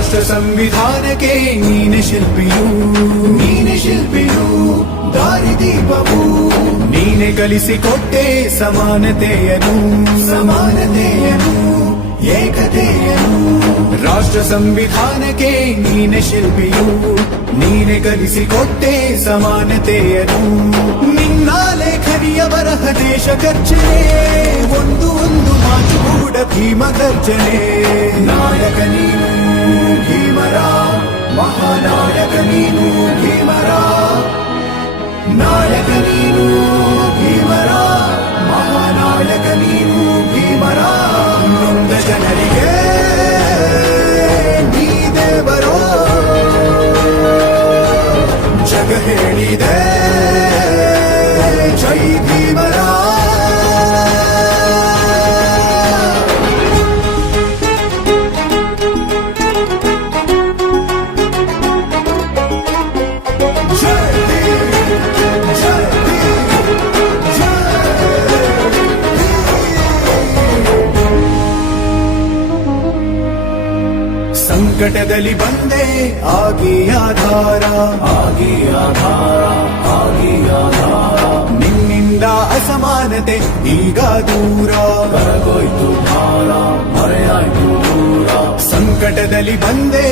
ರಾಷ್ಟ್ರ ಸಂವಿಧಾನಕ್ಕೆ ನೀನೆ ಶಿಲ್ಪಿಯು, ನೀನೆ ಶಿಲ್ಪಿಯು, ದಾರಿದೀಪವು ನೀನೆ ಕಲಿಸಿಕೊಟ್ಟೆ ಸಮಾನತೆಯನು, ಸಮಾನತೆಯನು, ಏಕತೆಯನು. ರಾಷ್ಟ್ರ ಸಂವಿಧಾನಕ್ಕೆ ನೀನೆ ಶಿಲ್ಪಿಯು, ನೀನೆ ಕಲಿಸಿಕೊಟ್ಟೆ ಸಮಾನತೆಯನು. ನಿನ್ನ ಲೇಖನಿಯ ಬರಹ ದೇಶ ಗರ್ಜನೆ, ಒಂದು ಒಂದು ಮಾತು ಕೂಡ ಭೀಮ ಗರ್ಜನೆ. ನಾಯಕ ನೀನು ಭೀಮರ, ಮಹಾನಾಯಕ ನೀನು ಭೀಮರ, ನಾಯಕ ನೀನು ಭೀಮರ, ಮಹಾನಾಯಕ ನೀನು ಭೀಮರ. ನೊಂದ ಜನರಿಗೆ ನೀ ದೇವರೋ ಜಗ ಹೇಳಿದೆ ಜೈ ಭೀಮರ. ಸಂಕಟದಲ್ಲಿ ಬಂದೆ ಆಗಿ ಆಧಾರ, ಆಗಿ ಆಧಾರ, ಆಗಿ ಆಧಾರ. ನಿನ್ನಿಂದ ಅಸಮಾನತೆ ಈಗ ದೂರ, ಕರಗೋಯ್ತು ಭಾರ, ಮರೆಯಾಯ್ತು ದೂರ. ಸಂಕಟದಲ್ಲಿ ಬಂದೆ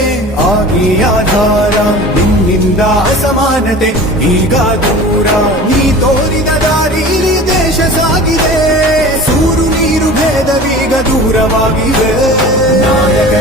ಆಗಿ ಆಧಾರ, ನಿನ್ನಿಂದ ಅಸಮಾನತೆ ಈಗ ದೂರ. ನೀ ತೋರಿದ ದಾರಿಲಿ ದೇಶ ಸಾಗಿದೆ, ಸೂರು ನೀರು ಭೇದವೀಗ ದೂರವಾಗಿದೆ. ನಾಯಕ